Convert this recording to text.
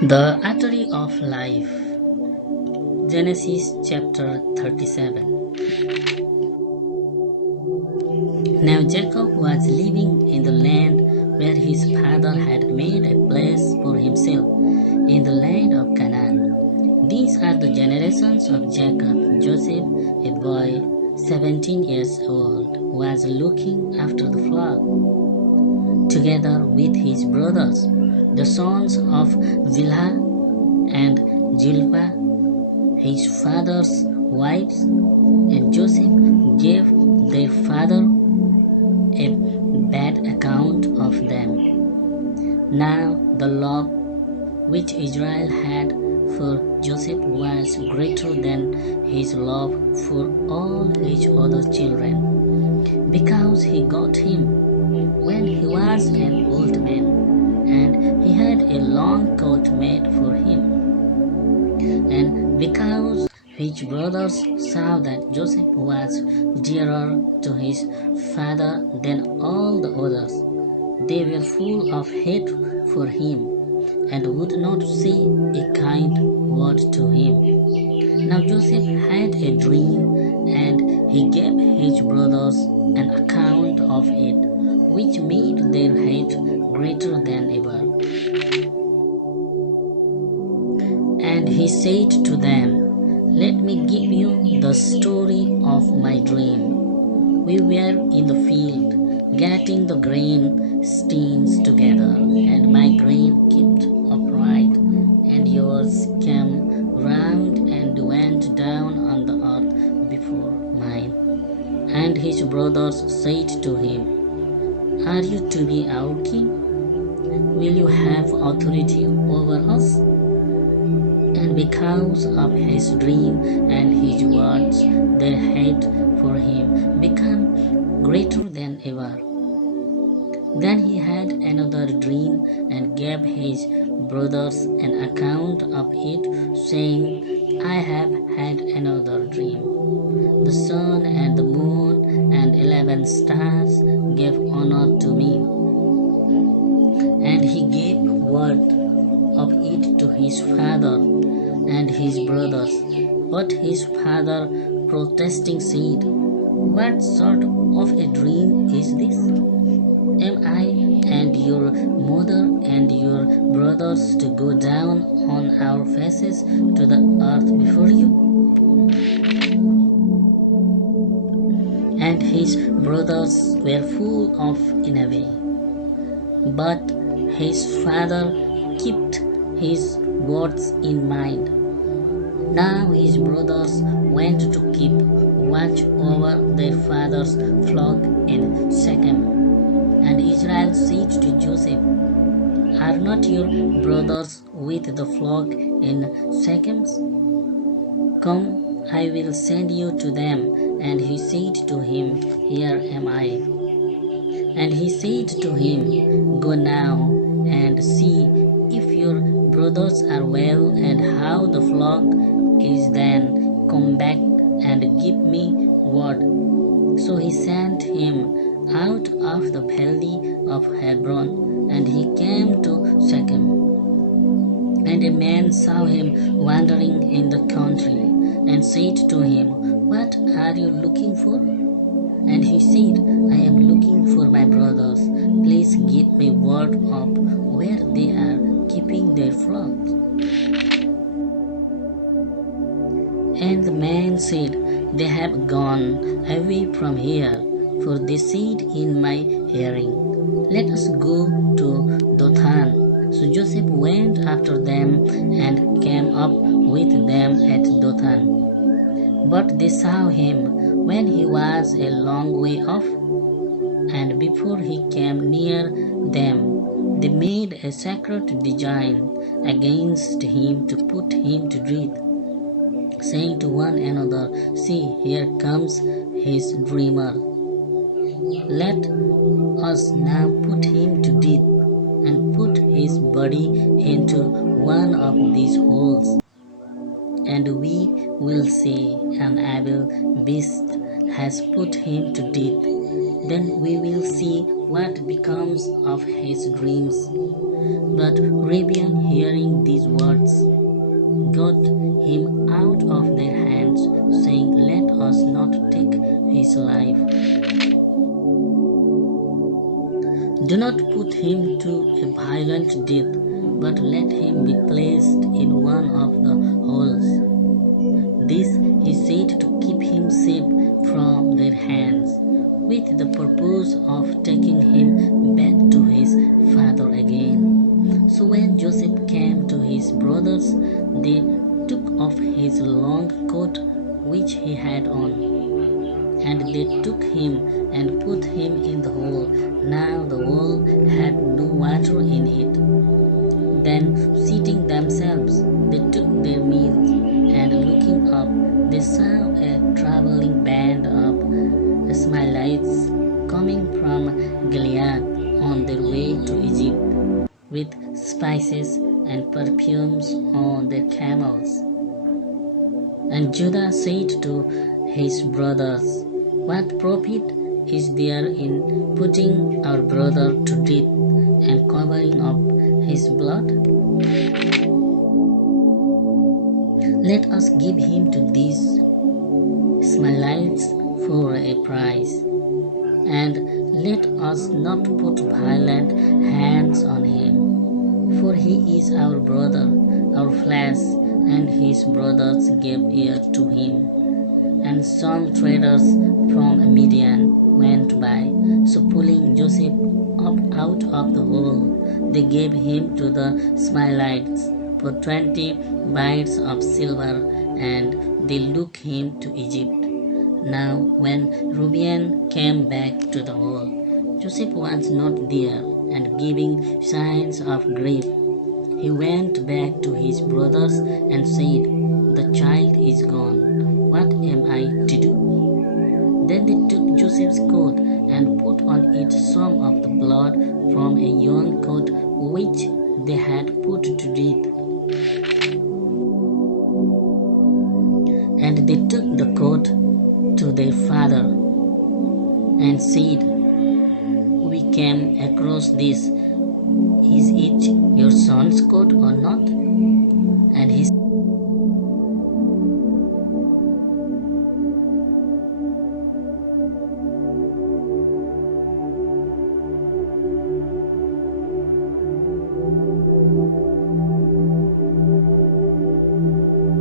The artery of life. Genesis chapter 37. Now Jacob was living in the land where his father had made a place for himself, in the land of Canaan. These are the generations of Jacob. Joseph, a boy 17 years old, was looking after the flock, together with his brothers, the sons of Bilhah and Zilpah, his father's wives, and Joseph gave their father a bad account of them. Now the love which Israel had for Joseph was greater than his love for all his other children, because he got him when he was an old man, and he had a long coat made for him. And because his brothers saw that Joseph was dearer to his father than all the others, they were full of hate for him, and would not say a kind word to him. Now Joseph had a dream, and he gave his brothers an account of it, which made their hate greater than ever. And he said to them, "Let me give you the story of my dream. We were in the field, getting the grain steins together, and my grain kept upright, and yours came round and went down on the earth before mine." And his brothers said to him, "Are you to be our king? Will you have authority over us?" And because of his dream and his words, their hate for him became greater than ever. Then he had another dream, and gave his brothers an account of it, saying, "I have had another dream. The sun and the moon and 11 stars gave honor to me." And he gave word of it to his father and his brothers. But his father, protesting, said, "What sort of a dream is this? Am I and your mother and your brothers to go down on our faces to the earth before you?" And his brothers were full of envy. But his father kept his words in mind. Now his brothers went to keep watch over their father's flock in Shechem. And Israel said to Joseph, "Are not your brothers with the flock in Shechem? Come, I will send you to them." And he said to him, "Here am I." And he said to him, "Go now and see if your brothers are well, and how the flock is. Then come back and give me word." So he sent him out of the valley of Hebron, and he came to Shechem. And a man saw him wandering in the country, and said to him, "What are you looking for?" And he said, "I am looking for my brothers. Please give me word of where they are keeping their flocks." And the man said, "They have gone away from here, for they said in my hearing, 'Let us go to Dothan.'" So Joseph went after them, and came up with them at Dothan. But they saw him when he was a long way off, and before he came near them, they made a secret design against him to put him to death, saying to one another, "See, here comes his dreamer. Let us now put him to death, and put his body into one of these holes, and we will say, 'An evil beast has put him to death.' Then we will see what becomes of his dreams. But Reuben, hearing these words, got him out of their hands, saying, "Let us not take his life. Do not put him to a violent death, but let him be placed in one of the holes." This he said to keep him safe from their hands, with the purpose of taking him back to his father again. So when Joseph came to his brothers, they took off his long coat which he had on, and they took him and put him in the hole. Now the hole had no water in it. Then, seating themselves, they took their meals, and looking up, they saw a traveling band of Ishmaelites coming from Gilead on their way to Egypt, with spices and perfumes on their camels. And Judah said to his brothers, "What profit is there in putting our brother to death and covering up his blood? Let us give him to these Ishmaelites for a price, and let us not put violent hands on him, for he is our brother, our flesh." And his brothers gave ear to him. And some traders from Midian went by, so pulling Joseph up out of the hole, they gave him to the Ishmaelites for 20 bites of silver, and they took him to Egypt. Now when Reuben came back to the hole, Joseph was not there, and giving signs of grief, he went back to his brothers and said, "The child is gone. What am I to do?" Then they took Joseph's coat and put on it some of the blood from a young goat which they had put to death. And they took the coat to their father and said, "We came across this. Is it your son's coat or not?" And he